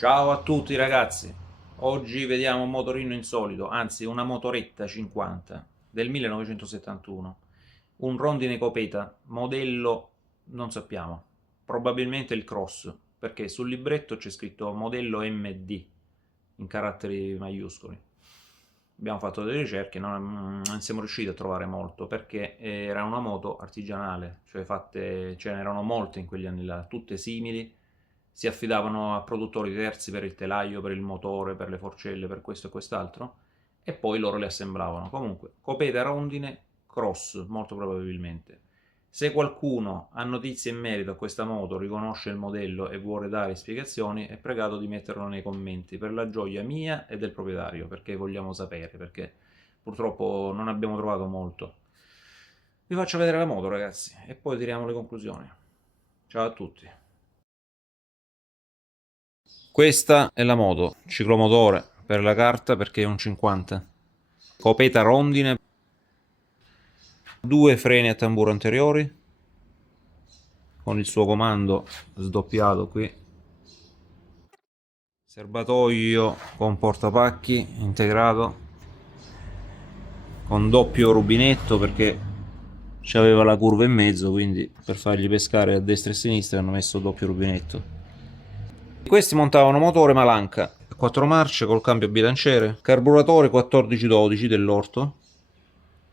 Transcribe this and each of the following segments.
Ciao a tutti ragazzi, oggi vediamo un motorino insolito, anzi una motoretta 50 del 1971, un rondine Copeta, modello non sappiamo, probabilmente il Cross, perché sul libretto c'è scritto modello MD in caratteri maiuscoli. Abbiamo fatto delle ricerche, non siamo riusciti a trovare molto perché era una moto artigianale, cioè ce n'erano molte in quegli anni là, tutte simili, si affidavano a produttori terzi per il telaio, per il motore, per le forcelle, per questo e quest'altro, e poi loro le assemblavano. Comunque, Copeta Rondine Cross, molto probabilmente. Se qualcuno ha notizie in merito a questa moto, riconosce il modello e vuole dare spiegazioni, è pregato di metterlo nei commenti per la gioia mia e del proprietario, perché vogliamo sapere, perché purtroppo non abbiamo trovato molto. Vi faccio vedere la moto, ragazzi, e poi tiriamo le conclusioni. Ciao a tutti. Questa è la moto, ciclomotore per la carta perché è un 50. Copeta rondine, due freni a tamburo anteriori con il suo comando sdoppiato qui, serbatoio con portapacchi integrato con doppio rubinetto perché c'aveva la curva in mezzo, quindi per fargli pescare a destra e a sinistra hanno messo doppio rubinetto. Questi montavano motore Malanca, 4 marce col cambio bilanciere, carburatore 1412 dell'orto,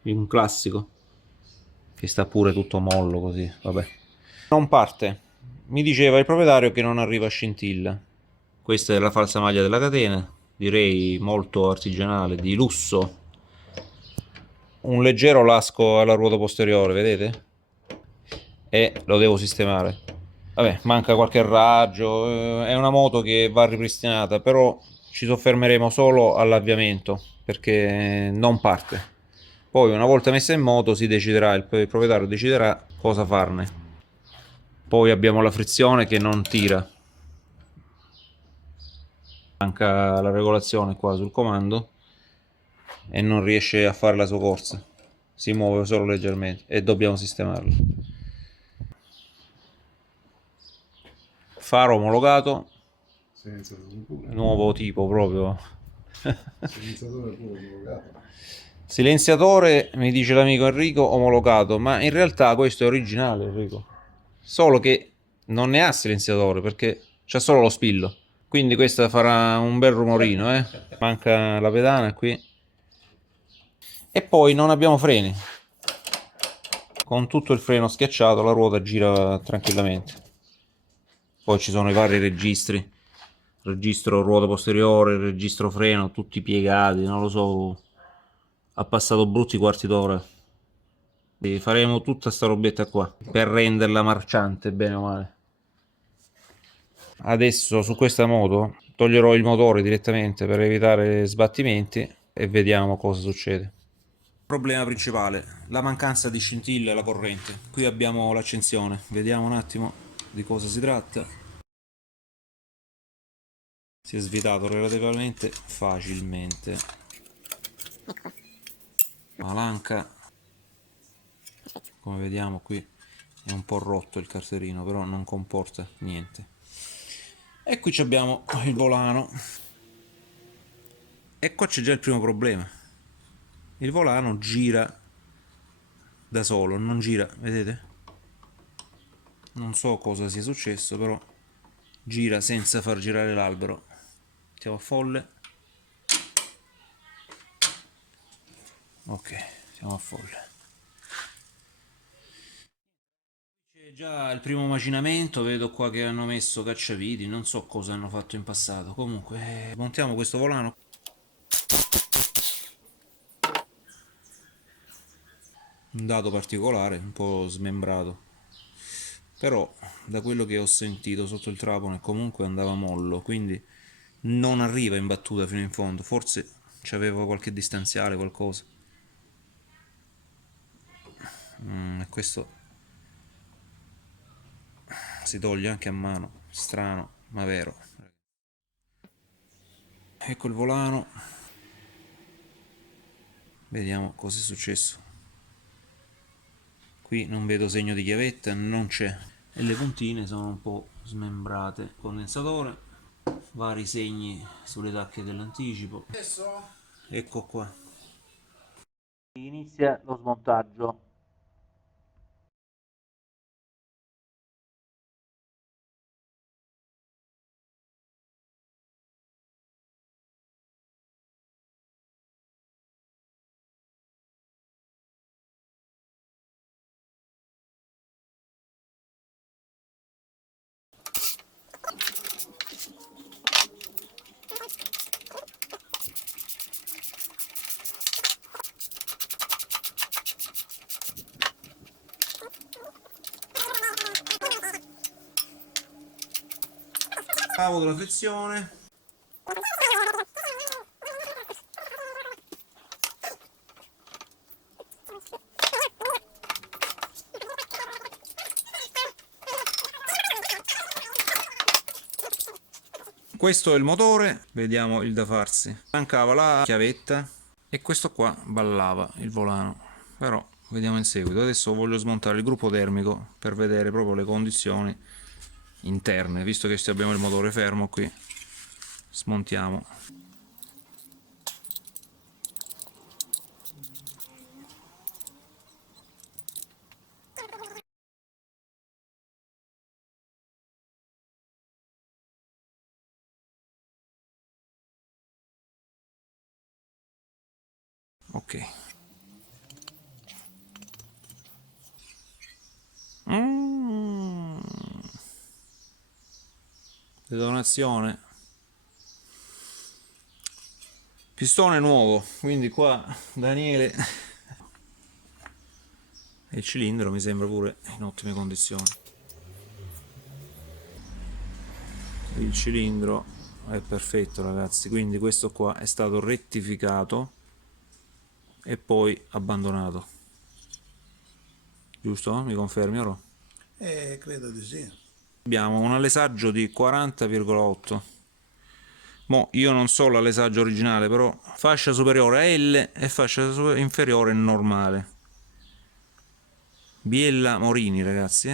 un classico, che sta pure tutto mollo così, vabbè. Non parte. Mi diceva il proprietario che non arriva a scintilla. Questa è la falsa maglia della catena, direi molto artigianale, di lusso. Un leggero lasco alla ruota posteriore, vedete? E lo devo sistemare. Vabbè, manca qualche raggio, è una moto che va ripristinata, però ci soffermeremo solo all'avviamento perché non parte. Poi una volta messa in moto si deciderà, il proprietario deciderà cosa farne. Poi abbiamo la frizione che non tira, manca la regolazione qua sul comando e non riesce a fare la sua corsa, si muove solo leggermente e dobbiamo sistemarlo. Faro omologato, nuovo tipo proprio. Silenziatore pure omologato. Silenziatore, mi dice l'amico Enrico, omologato, ma in realtà questo è originale, Enrico. Solo che non ne ha silenziatore perché c'ha solo lo spillo. Quindi questa farà un bel rumorino, eh. Manca la pedana qui. E poi non abbiamo freni. Con tutto il freno schiacciato la ruota gira tranquillamente. Poi ci sono i vari registri. Registro ruota posteriore, registro freno, tutti piegati, non lo so. Ha passato brutti quarti d'ora. E faremo tutta sta robetta qua per renderla marciante, bene o male. Adesso su questa moto toglierò il motore direttamente per evitare sbattimenti e vediamo cosa succede. Problema principale, la mancanza di scintille e la corrente. Qui abbiamo l'accensione, vediamo un attimo di cosa si tratta. Si è svitato relativamente facilmente. Malanca, come vediamo qui è un po' rotto il carterino, però non comporta niente. E qui abbiamo il volano. E qua c'è già il primo problema. Il volano gira da solo, non gira, vedete? Non so cosa sia successo, però gira senza far girare l'albero. Siamo a folle. Ok, siamo a folle. C'è già il primo macinamento, vedo qua che hanno messo cacciaviti, non so cosa hanno fatto in passato. Comunque, montiamo questo volano. Un dato particolare, un po' smembrato. Però, da quello che ho sentito sotto il trapano, comunque andava mollo, quindi non arriva in battuta fino in fondo. Forse c'aveva qualche distanziale, qualcosa. Questo si toglie anche a mano, strano, ma vero. Ecco il volano, vediamo cosa è successo. Qui non vedo segno di chiavetta, non c'è. E le puntine sono un po' smembrate. Condensatore, vari segni sulle tacche dell'anticipo. Ecco qua. Inizia lo smontaggio. Cavo della frizione. Questo è il motore, vediamo il da farsi. Mancava la chiavetta e questo qua ballava il volano, però vediamo in seguito. Adesso voglio smontare il gruppo termico per vedere proprio le condizioni interne, visto che abbiamo il motore fermo qui. Smontiamo. Ok. Detonazione. Pistone nuovo, quindi qua Daniele e il cilindro mi sembra pure in ottime condizioni. Il cilindro è perfetto, ragazzi, quindi questo qua è stato rettificato e poi abbandonato, giusto? Mi confermi ora? Credo di sì. Abbiamo un alesaggio di 40,8. Mo io non so l'alesaggio originale, però fascia superiore a L e fascia inferiore normale. Biella Morini, ragazzi,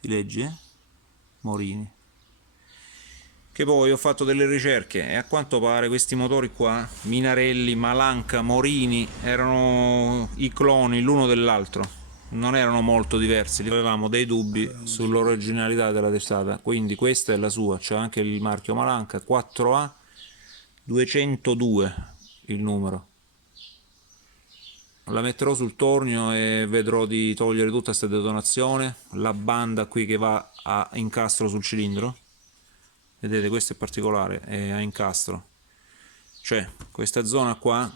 si legge? Morini. Che poi ho fatto delle ricerche e a quanto pare questi motori qua, Minarelli, Malanca, Morini, erano i cloni l'uno dell'altro, non erano molto diversi, avevamo dei dubbi sull'originalità della testata, quindi questa è la sua, c'è anche il marchio Malanca, 4A 202 il numero. La metterò sul tornio e vedrò di togliere tutta questa detonazione, la banda qui che va a incastro sul cilindro. Vedete, questo è particolare, è a incastro, cioè questa zona qua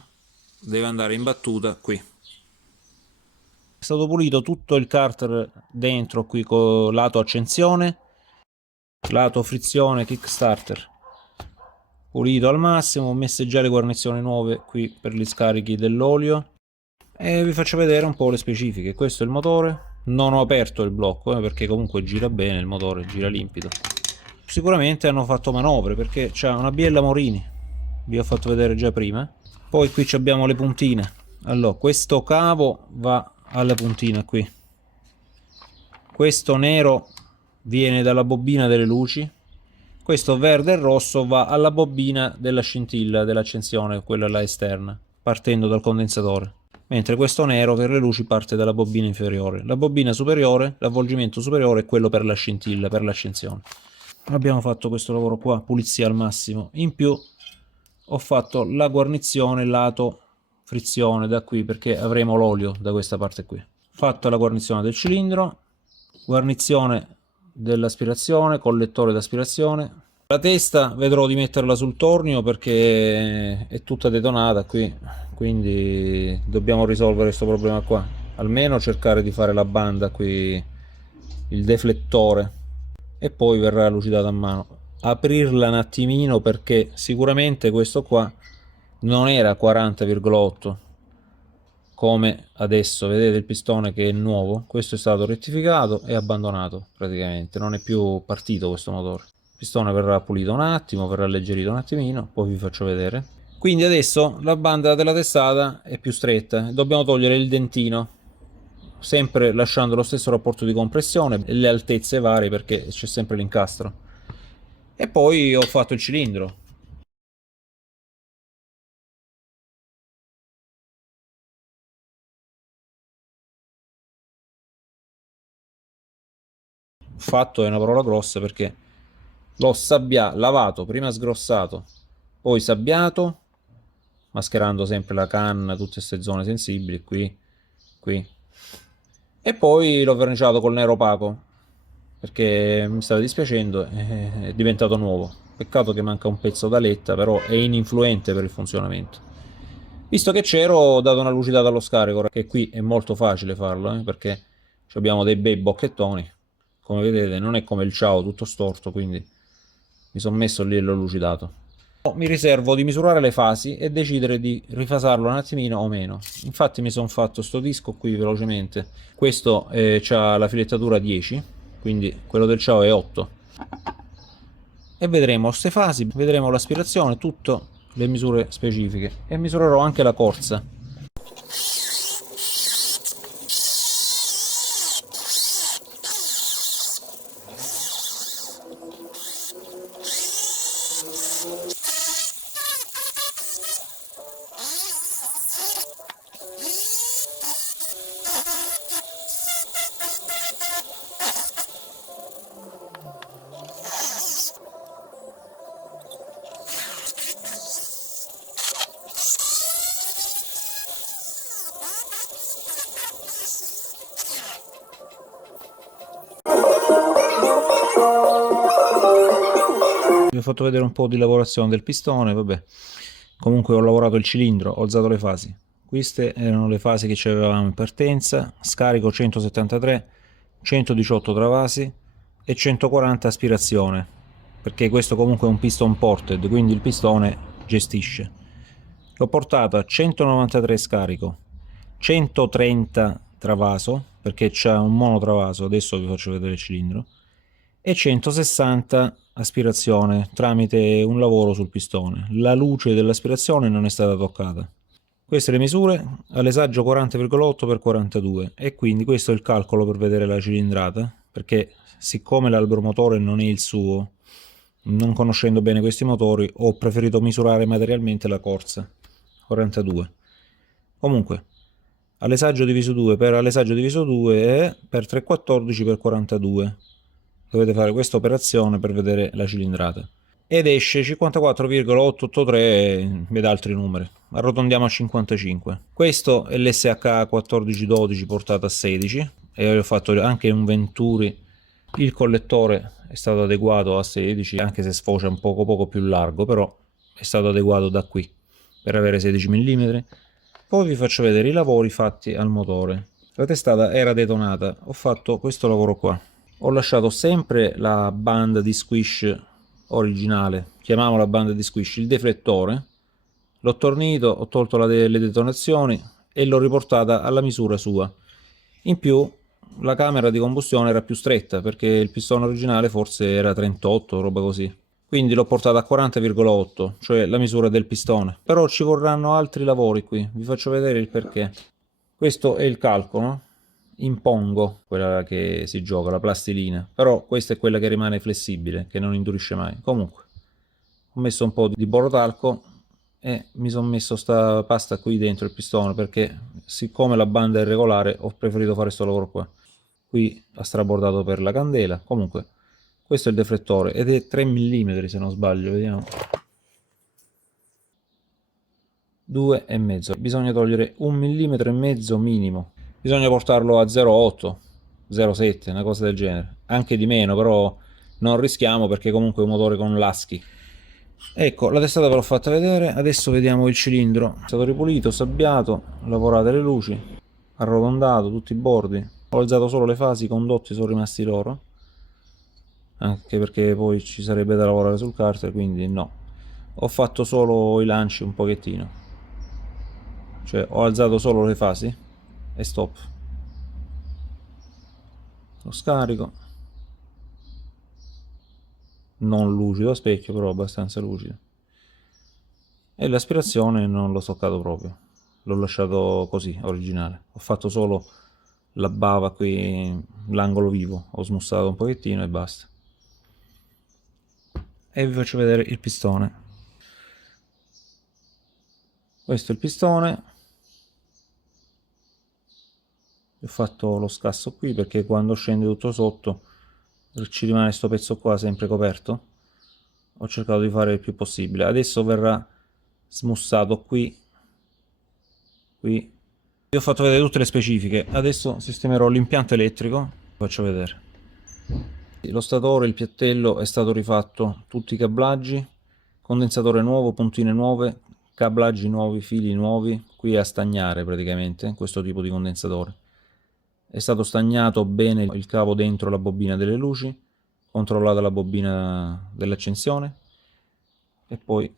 deve andare imbattuta qui. È stato pulito tutto il carter dentro qui con lato accensione, lato frizione, kickstarter pulito al massimo. Ho messo già le guarnizioni nuove qui per gli scarichi dell'olio e vi faccio vedere un po' le specifiche. Questo è il motore, non ho aperto il blocco perché comunque gira bene il motore, gira limpido. Sicuramente hanno fatto manovre perché c'è una biella Morini, vi ho fatto vedere già prima. Poi qui abbiamo le puntine. Allora, questo cavo va alla puntina qui, questo nero viene dalla bobina delle luci, questo verde e rosso va alla bobina della scintilla dell'accensione, quella là esterna, partendo dal condensatore, mentre questo nero per le luci parte dalla bobina inferiore. La bobina superiore, l'avvolgimento superiore è quello per la scintilla, per l'accensione. Abbiamo fatto questo lavoro qua, pulizia al massimo. In più ho fatto la guarnizione lato frizione da qui perché avremo l'olio da questa parte qui. Fatta la guarnizione del cilindro, guarnizione dell'aspirazione, collettore d'aspirazione. La testa vedrò di metterla sul tornio perché è tutta detonata qui, quindi dobbiamo risolvere questo problema qua. Almeno cercare di fare la banda qui, il deflettore, e poi verrà lucidata a mano. Aprirla un attimino perché sicuramente questo qua non era 40,8 come adesso. Vedete il pistone che è nuovo, questo è stato rettificato e abbandonato, praticamente non è più partito questo motore. Il pistone verrà pulito un attimo, verrà alleggerito un attimino, poi vi faccio vedere. Quindi adesso la banda della testata è più stretta, dobbiamo togliere il dentino sempre lasciando lo stesso rapporto di compressione e le altezze varie perché c'è sempre l'incastro. E poi ho fatto il cilindro. Fatto è una parola grossa perché l'ho lavato, prima sgrossato, poi sabbiato, mascherando sempre la canna, tutte queste zone sensibili, qui. E poi l'ho verniciato col nero opaco, perché mi stava dispiacendo e è diventato nuovo. Peccato che manca un pezzo d'aletta, però è ininfluente per il funzionamento. Visto che c'ero, ho dato una lucidata allo scarico, che qui è molto facile farlo, perché abbiamo dei bei bocchettoni. Come vedete non è come il Ciao tutto storto, quindi mi sono messo lì e l'ho lucidato. Mi riservo di misurare le fasi e decidere di rifasarlo un attimino o meno. Infatti mi sono fatto sto disco qui velocemente. Questo ha la filettatura 10, quindi quello del Ciao è 8. E vedremo queste fasi, vedremo l'aspirazione, tutte le misure specifiche. E misurerò anche la corsa. Vi ho fatto vedere un po' di lavorazione del pistone, vabbè. Comunque ho lavorato il cilindro, ho alzato le fasi. Queste erano le fasi che avevamo in partenza, scarico 173, 118 travasi e 140 aspirazione, perché questo comunque è un piston ported, quindi il pistone gestisce. L'ho portato a 193 scarico, 130 travaso, perché c'è un monotravaso, adesso vi faccio vedere il cilindro, e 160 aspirazione tramite un lavoro sul pistone. La luce dell'aspirazione non è stata toccata. Queste le misure all'esaggio 40,8x42 e quindi questo è il calcolo per vedere la cilindrata, perché siccome l'albero motore non è il suo, non conoscendo bene questi motori, ho preferito misurare materialmente la corsa 42. Comunque all'esaggio diviso 2 per all'esaggio diviso 2 è per 314 per 42. Dovete fare questa operazione per vedere la cilindrata ed esce 54,883 ed altri numeri. Arrotondiamo a 55. Questo è l'SH 1412 portato a 16 e ho fatto anche un Venturi. Il collettore è stato adeguato a 16, anche se sfocia un poco più largo, però è stato adeguato da qui per avere 16 mm. Poi vi faccio vedere i lavori fatti al motore. La testata era detonata, ho fatto questo lavoro qua. Ho lasciato sempre la banda di squish originale, chiamiamola banda di squish, il deflettore, l'ho tornito, ho tolto le detonazioni e l'ho riportata alla misura sua. In più la camera di combustione era più stretta perché il pistone originale forse era 38, roba così. Quindi l'ho portata a 40,8, cioè la misura del pistone. Però ci vorranno altri lavori qui, vi faccio vedere il perché. Questo è il calcolo, impongo, quella che si gioca, la plastilina, però questa è quella che rimane flessibile, che non indurisce mai. Comunque, ho messo un po' di borotalco e mi sono messo sta pasta qui dentro il pistone perché siccome la banda è regolare ho preferito fare questo lavoro qua. Qui ha strabordato per la candela. Comunque questo è il deflettore ed è 3 mm se non sbaglio, vediamo. 2,5. Bisogna togliere 1,5 mm minimo. Bisogna portarlo a 0,8, 0,7, una cosa del genere. Anche di meno, però non rischiamo perché comunque è un motore con laschi. Ecco, la testata ve l'ho fatta vedere, adesso vediamo il cilindro. È stato ripulito, sabbiato, lavorate le luci, arrotondato tutti i bordi. Ho alzato solo le fasi, i condotti sono rimasti loro, anche perché poi ci sarebbe da lavorare sul carter, quindi no. Ho fatto solo i lanci un pochettino, cioè ho alzato solo le fasi e stop. Lo scarico, non lucido a specchio, però abbastanza lucido. E l'aspirazione non l'ho toccato proprio, l'ho lasciato così, originale. Ho fatto solo la bava qui, l'angolo vivo, ho smussato un pochettino e basta. E vi faccio vedere il pistone. Questo è il pistone. Ho fatto lo scasso qui perché quando scende tutto sotto ci rimane questo pezzo qua sempre coperto. Ho cercato di fare il più possibile. Adesso verrà smussato qui. Vi ho fatto vedere tutte le specifiche. Adesso sistemerò l'impianto elettrico. Faccio vedere. Lo statore, il piattello è stato rifatto, tutti i cablaggi, condensatore nuovo, puntine nuove, cablaggi nuovi, fili nuovi. Qui è a stagnare praticamente questo tipo di condensatore. È stato stagnato bene il cavo dentro la bobina delle luci, controllata la bobina dell'accensione e poi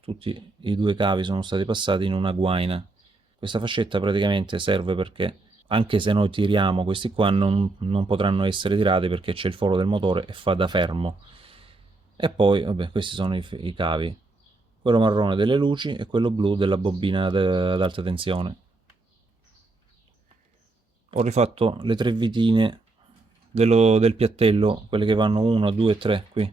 tutti i due cavi sono stati passati in una guaina. Questa fascetta praticamente serve perché anche se noi tiriamo questi qua non potranno essere tirati perché c'è il foro del motore e fa da fermo. E poi vabbè, questi sono i cavi, quello marrone delle luci e quello blu della bobina ad alta tensione. Ho rifatto le tre vitine del piattello, quelle che vanno 1, 2 3 qui,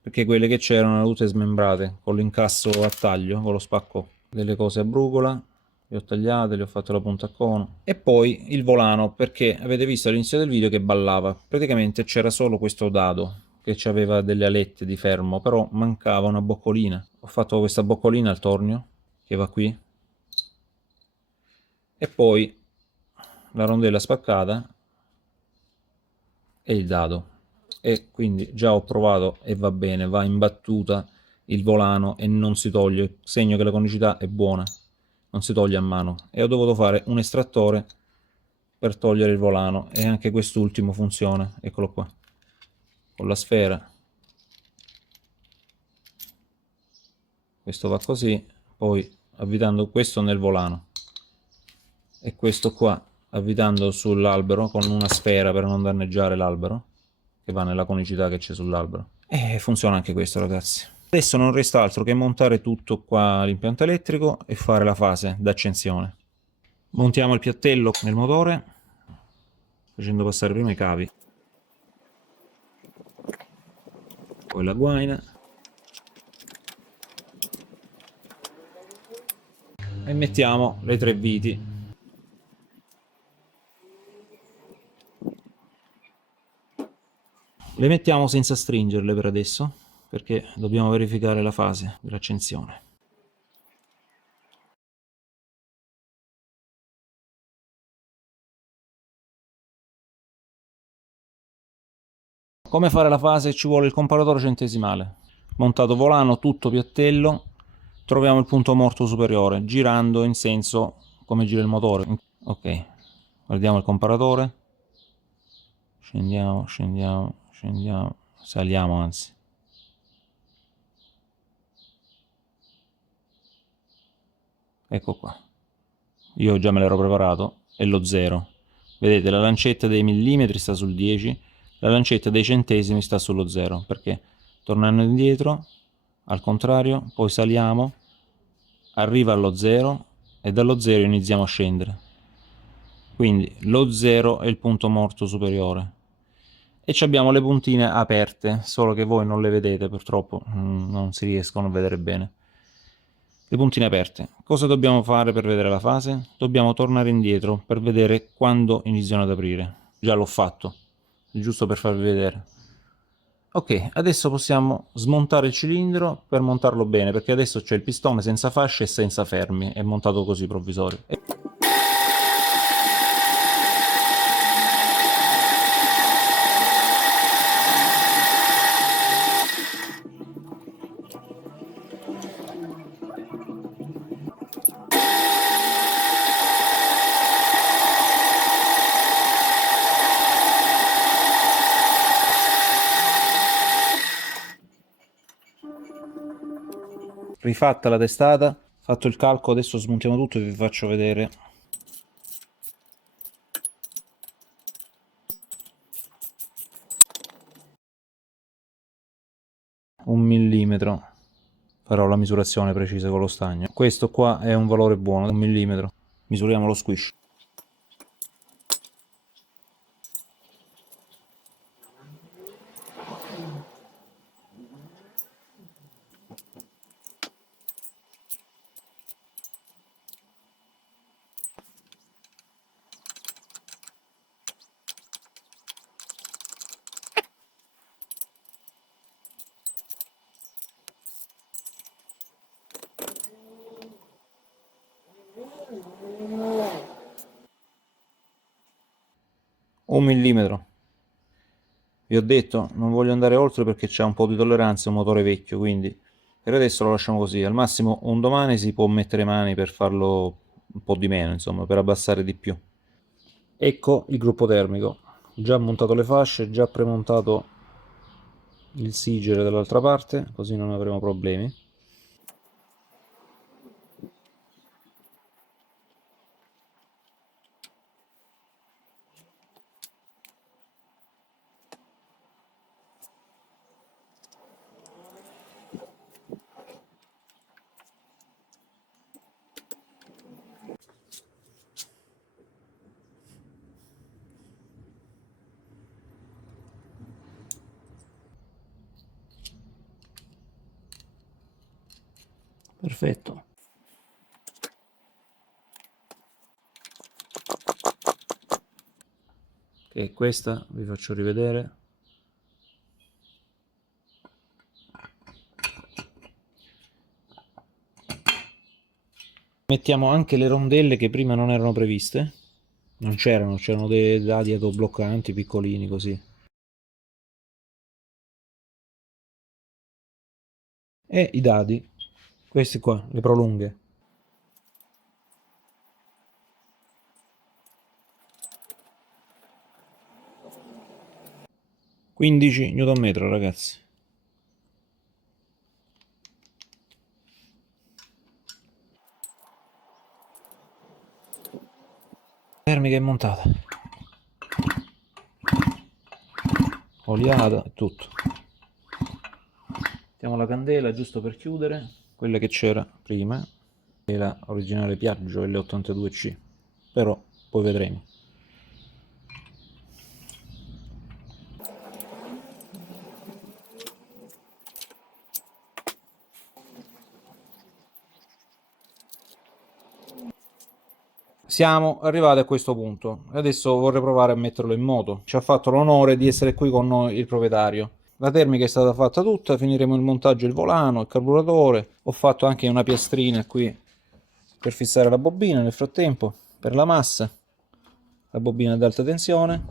perché quelle che c'erano erano tutte smembrate con l'incasso a taglio, con lo spacco delle cose a brugola. Le ho tagliate, le ho fatto la punta a cono. E poi il volano, perché avete visto all'inizio del video che ballava. Praticamente c'era solo questo dado che aveva delle alette di fermo, però mancava una boccolina. Ho fatto questa boccolina al tornio che va qui e poi la rondella spaccata e il dado, e quindi già ho provato e va bene, va in battuta il volano e non si toglie, segno che la conicità è buona, non si toglie a mano. E ho dovuto fare un estrattore per togliere il volano e anche quest'ultimo funziona, eccolo qua, con la sfera. Questo va così, poi avvitando questo nel volano e questo qua avvitando sull'albero con una sfera per non danneggiare l'albero, che va nella conicità che c'è sull'albero. E funziona anche questo, ragazzi. Adesso non resta altro che montare tutto qua l'impianto elettrico e fare la fase d'accensione. Montiamo il piattello nel motore facendo passare prima i cavi, poi la guaina e mettiamo le tre viti. Le mettiamo senza stringerle per adesso, perché dobbiamo verificare la fase dell'accensione. Come fare la fase? Ci vuole il comparatore centesimale. Montato volano, tutto piattello, troviamo il punto morto superiore, girando in senso come gira il motore. Ok, guardiamo il comparatore. Scendiamo, scendiamo, scendiamo, saliamo anzi. Ecco qua. Io già me l'ero preparato, è lo 0. Vedete, la lancetta dei millimetri sta sul 10, la lancetta dei centesimi sta sullo 0, perché tornando indietro, al contrario, poi saliamo, arriva allo 0 e dallo 0 iniziamo a scendere. Quindi lo 0 è il punto morto superiore. E abbiamo le puntine aperte, solo che voi non le vedete purtroppo, non si riescono a vedere bene. Le puntine aperte. Cosa dobbiamo fare per vedere la fase? Dobbiamo tornare indietro per vedere quando iniziano ad aprire. Già l'ho fatto, giusto per farvi vedere. Ok, adesso possiamo smontare il cilindro per montarlo bene, perché adesso c'è il pistone senza fasce e senza fermi, è montato così provvisorio. Rifatta la testata, fatto il calco, adesso smontiamo tutto e vi faccio vedere. Un millimetro, farò la misurazione precisa con lo stagno. Questo qua è un valore buono, 1 millimetro. Misuriamo lo squish. 1 millimetro. Vi ho detto, non voglio andare oltre perché c'è un po' di tolleranza, è un motore vecchio, quindi per adesso lo lasciamo così. Al massimo un domani si può mettere mani per farlo un po' di meno, insomma, per abbassare di più. Ecco il gruppo termico. Già montato le fasce, già premontato il sigero dall'altra parte, così non avremo problemi. Perfetto. E questa vi faccio rivedere. Mettiamo anche le rondelle che prima non erano previste. Non c'erano dei dadi autobloccanti piccolini così. E i dadi, questi qua, le prolunghe. 15 Nm, ragazzi. Termica è montata. Oliata e tutto. Mettiamo la candela giusto per chiudere, quella che c'era prima, è la originale Piaggio L82C, però poi vedremo. Siamo arrivati a questo punto. Adesso vorrei provare a metterlo in moto. Ci ha fatto l'onore di essere qui con noi il proprietario. La termica è stata fatta tutta, finiremo il montaggio del volano, il carburatore. Ho fatto anche una piastrina qui per fissare la bobina nel frattempo, per la massa. La bobina ad alta tensione.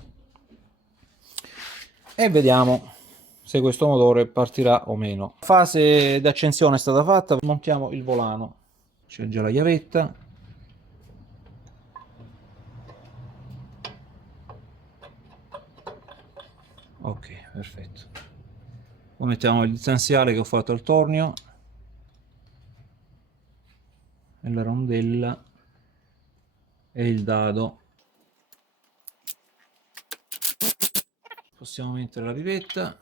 E vediamo se questo motore partirà o meno. La fase d'accensione è stata fatta, montiamo il volano. C'è già la chiavetta. Ok, perfetto. Poi mettiamo il distanziale che ho fatto al tornio e la rondella e il dado. Possiamo mettere la pipetta.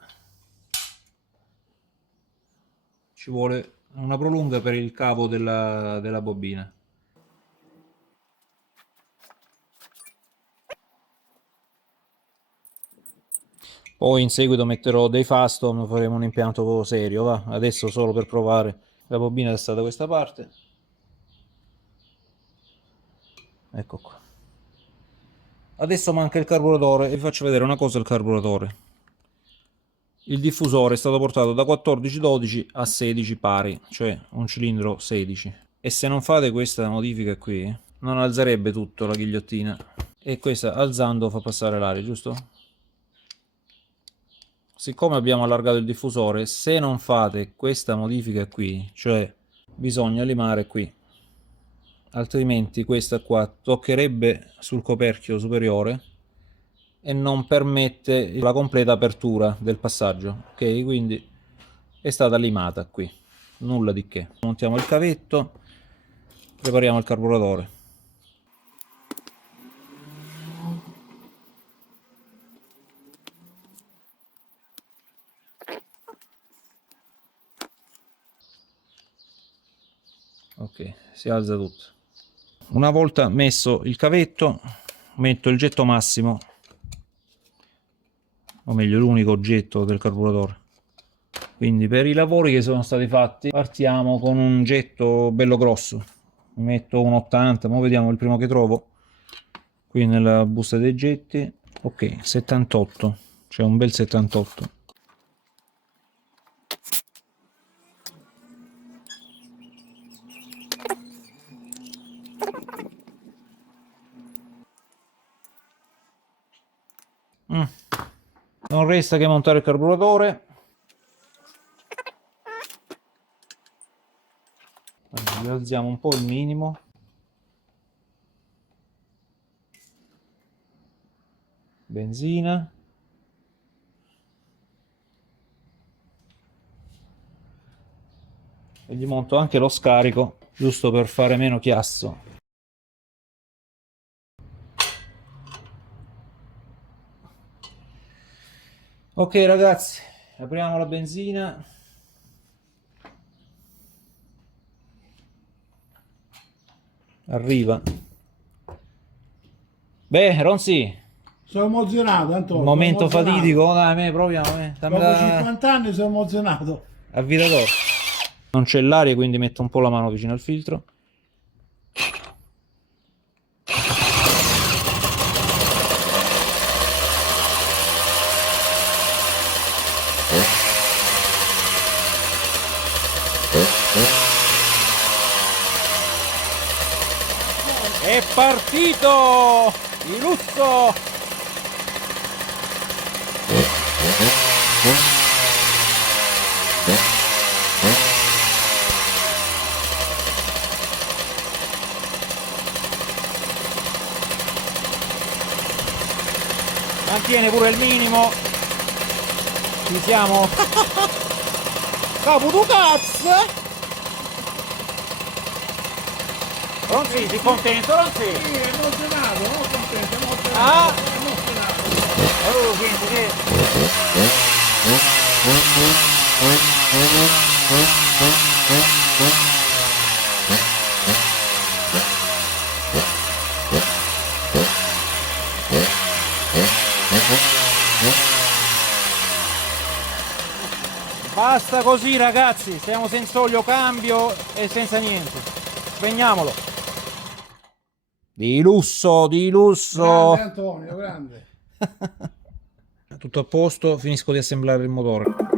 Ci vuole una prolunga per il cavo della bobina. Poi in seguito metterò dei Fastom, faremo un impianto serio, va? Adesso solo per provare. La bobina è stata da questa parte. Ecco qua. Adesso manca il carburatore e vi faccio vedere una cosa del carburatore. Il diffusore è stato portato da 14-12 a 16 pari, cioè un cilindro 16. E se non fate questa modifica qui, non alzerebbe tutto la ghigliottina. E questa alzando fa passare l'aria, giusto? Siccome abbiamo allargato il diffusore, se non fate questa modifica qui, cioè bisogna limare qui, altrimenti questa qua toccherebbe sul coperchio superiore e non permette la completa apertura del passaggio, ok? Quindi è stata limata qui, nulla di che. Montiamo il cavetto, prepariamo il carburatore. Ok, si alza tutto. Una volta messo il cavetto, metto il getto massimo, o meglio l'unico getto del carburatore. Quindi per i lavori che sono stati fatti partiamo con un getto bello grosso. Metto un 80, ma vediamo il primo che trovo qui nella busta dei getti. Ok, 78, c'è un bel 78. Non resta che montare il carburatore. Alziamo un po' il minimo. Benzina. E gli monto anche lo scarico, giusto per fare meno chiasso. Ok ragazzi, apriamo la benzina. Arriva. Beh, Ronzi, Sono emozionato, Antonio. momento sono emozionato. fatidico, dai, proviamo. Dammi Dopo la 50 anni sono emozionato. avvitatore. Non c'è l'aria, quindi metto un po' la mano vicino al filtro. È partito! Di lusso! Mantiene pure il minimo. Ci siamo. Capo tu cazzo! Ronzi, sei contento, Ronzi? Sì, emozionato, non contento, emozionato. Ah! Emozionato. Oh, senti, basta così ragazzi, siamo senza olio cambio e senza niente. Spegniamolo. Di lusso, di lusso. Grande Antonio, grande. Tutto a posto, finisco di assemblare il motore.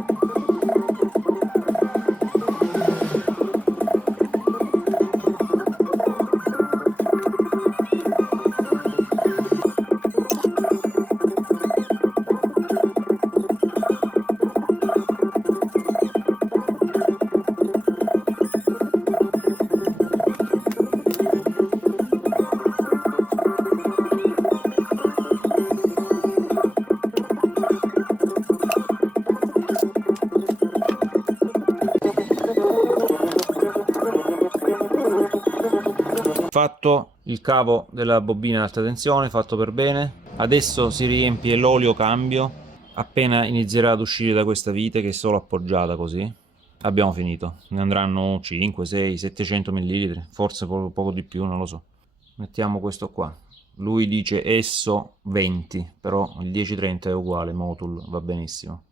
Fatto il cavo della bobina ad alta tensione, fatto per bene. Adesso si riempie l'olio cambio. Appena inizierà ad uscire da questa vite, che è solo appoggiata così, abbiamo finito. Ne andranno 5, 6, 700 ml, forse poco di più, non lo so. Mettiamo questo qua. Lui dice esso 20, però il 1030 è uguale, Motul, va benissimo.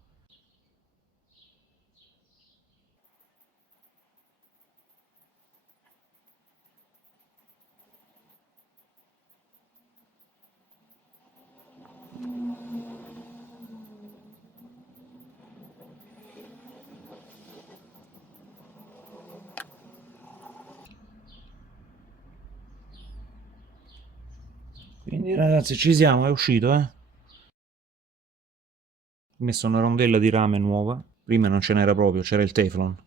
Quindi ragazzi ci siamo, è uscito, Ho messo una rondella di rame nuova, prima non ce n'era proprio, c'era il Teflon.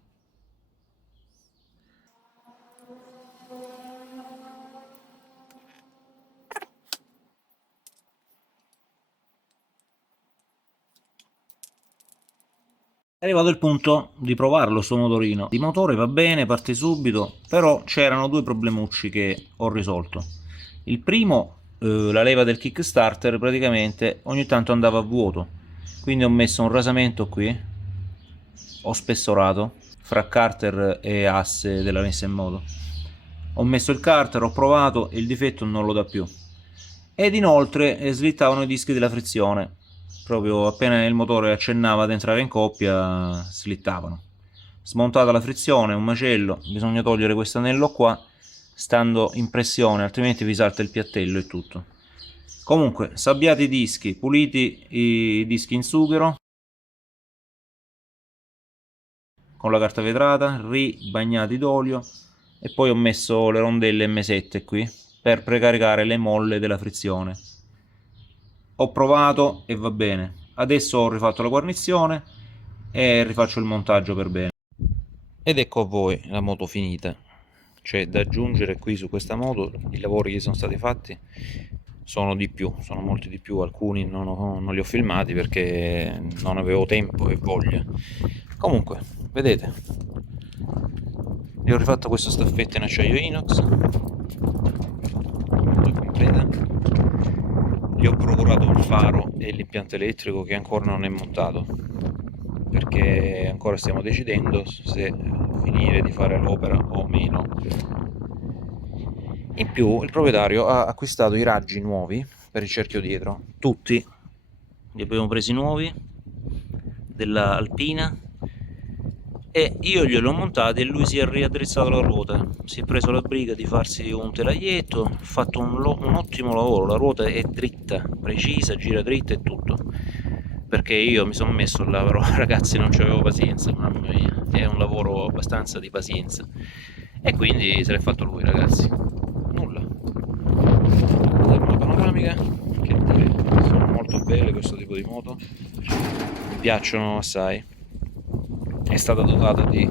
È arrivato il punto di provarlo sto motorino. Di motore va bene, parte subito, però c'erano due problemucci che ho risolto. Il primo, la leva del Kickstarter praticamente ogni tanto andava a vuoto, quindi ho messo un rasamento qui, ho spessorato fra carter e asse della messa in moto. Ho messo il carter, ho provato e il difetto non lo dà più. Ed inoltre slittavano i dischi della frizione, proprio appena il motore accennava ad entrare in coppia slittavano. Smontata la frizione, un macello, bisogna togliere questo anello qua stando in pressione, altrimenti vi salta il piattello e tutto. Comunque, sabbiati i dischi, puliti i dischi in sughero con la carta vetrata, ribagnati d'olio, e poi ho messo le rondelle M7 qui per precaricare le molle della frizione. Ho provato e va bene. Adesso ho rifatto la guarnizione e rifaccio il montaggio per bene. Ed ecco a voi la moto finita. C'è da aggiungere qui su questa moto, i lavori che sono stati fatti sono di più, sono molti di più, alcuni non li ho filmati perché non avevo tempo e voglia. Comunque, vedete, gli ho rifatto questo staffetto in acciaio inox, molto completa. Gli ho procurato un faro e l'impianto elettrico che ancora non è montato, perché ancora stiamo decidendo se finire di fare l'opera o meno. In più il proprietario ha acquistato i raggi nuovi per il cerchio dietro, tutti li abbiamo presi nuovi della Alpina, e io gliel'ho montati e lui si è riaddrizzato la ruota, si è preso la briga di farsi un telaglietto, ha fatto un ottimo lavoro, la ruota è dritta, precisa, gira dritta e tutto, perché io mi sono messo là, però ragazzi non c'avevo pazienza, mamma mia, è un lavoro abbastanza di pazienza, e quindi se l'è fatto lui, ragazzi. Nulla. Una panoramica, che dire, sono molto belle questo tipo di moto, mi piacciono assai. È stata dotata di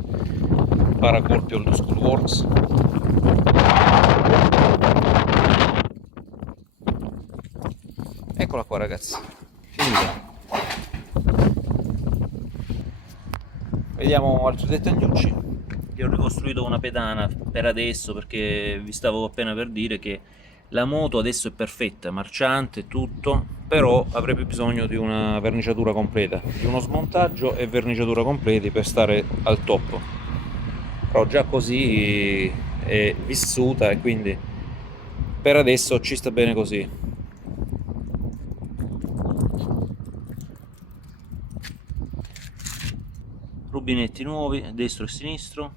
paracolpi Old School Works, eccola qua ragazzi, finita. Vediamo altri dettagliucci. Gli ho ricostruito una pedana per adesso, perché vi stavo appena per dire che la moto adesso è perfetta, marciante, tutto, però avrebbe bisogno di una verniciatura completa, di uno smontaggio e verniciatura completi per stare al top. Però già così è vissuta e quindi per adesso ci sta bene così. Rubinetti nuovi, destro e sinistro,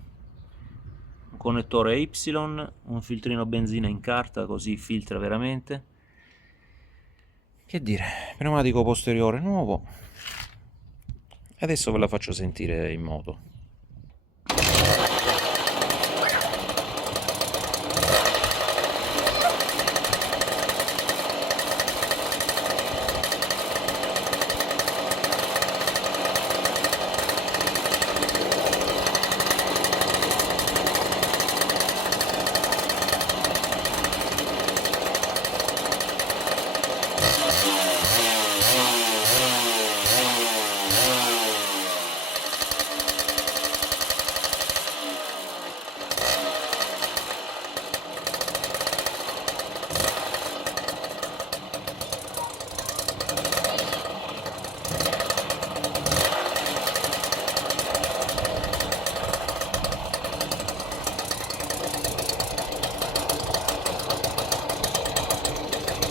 un connettore Y, un filtrino benzina in carta, così filtra veramente. Che dire, pneumatico posteriore nuovo. E adesso ve la faccio sentire in moto.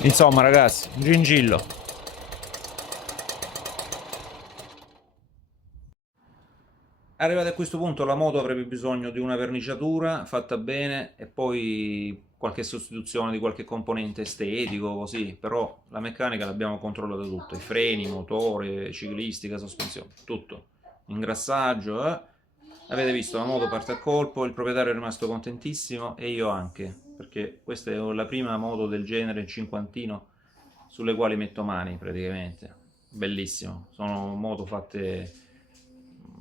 Insomma ragazzi, un gingillo. Arrivati a questo punto la moto avrebbe bisogno di una verniciatura fatta bene e poi qualche sostituzione di qualche componente estetico, così, però la meccanica l'abbiamo controllata tutta, i freni, motore, ciclistica, sospensione, tutto, ingrassaggio, Avete visto, la moto parte a colpo, il proprietario è rimasto contentissimo e io anche, perché questa è la prima moto del genere in cinquantino sulle quali metto mani praticamente. Bellissimo, sono moto fatte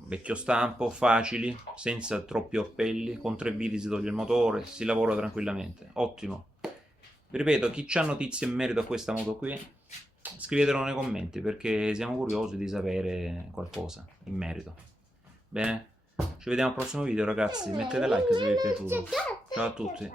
vecchio stampo, facili, senza troppi orpelli, con 3 viti si toglie il motore, si lavora tranquillamente, ottimo. Vi ripeto, chi ha notizie in merito a questa moto qui, scrivetelo nei commenti perché siamo curiosi di sapere qualcosa in merito. Bene? Ci vediamo al prossimo video ragazzi, mettete like se vi è piaciuto. Ciao a tutti.